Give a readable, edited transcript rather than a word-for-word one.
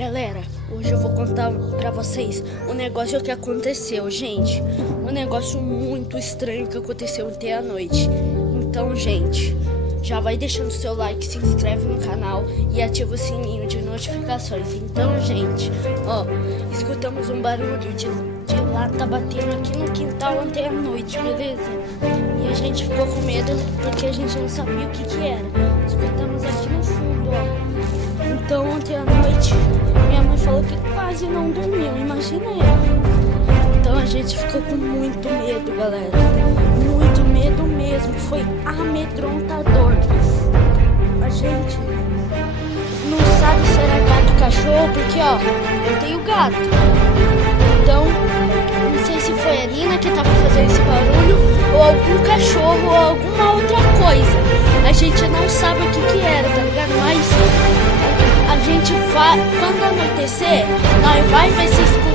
Galera, hoje eu vou contar pra vocês um negócio que aconteceu, gente. Um negócio muito estranho que aconteceu ontem à noite. Então, gente, já vai deixando seu like, se inscreve no canal e ativa o sininho de notificações. Então, gente, ó, escutamos um barulho de lata batendo aqui no quintal ontem à noite, beleza? E a gente ficou com medo porque a gente não sabia o que era. Escutamos aqui no fundo, ó. Então, ontem à noite, minha mãe falou que quase não dormiu, imagina eu. Então a gente ficou com muito medo, galera. Muito medo mesmo, foi amedrontador. A gente não sabe se era gato ou cachorro, porque ó, eu tenho gato. Então, não sei se foi a Nina que tava fazendo esse barulho, ou algum cachorro, ou alguma outra coisa. A gente não sabe o que era, tá ligado? Mas a gente vai, quando anoitecer, nós vai ver se escuta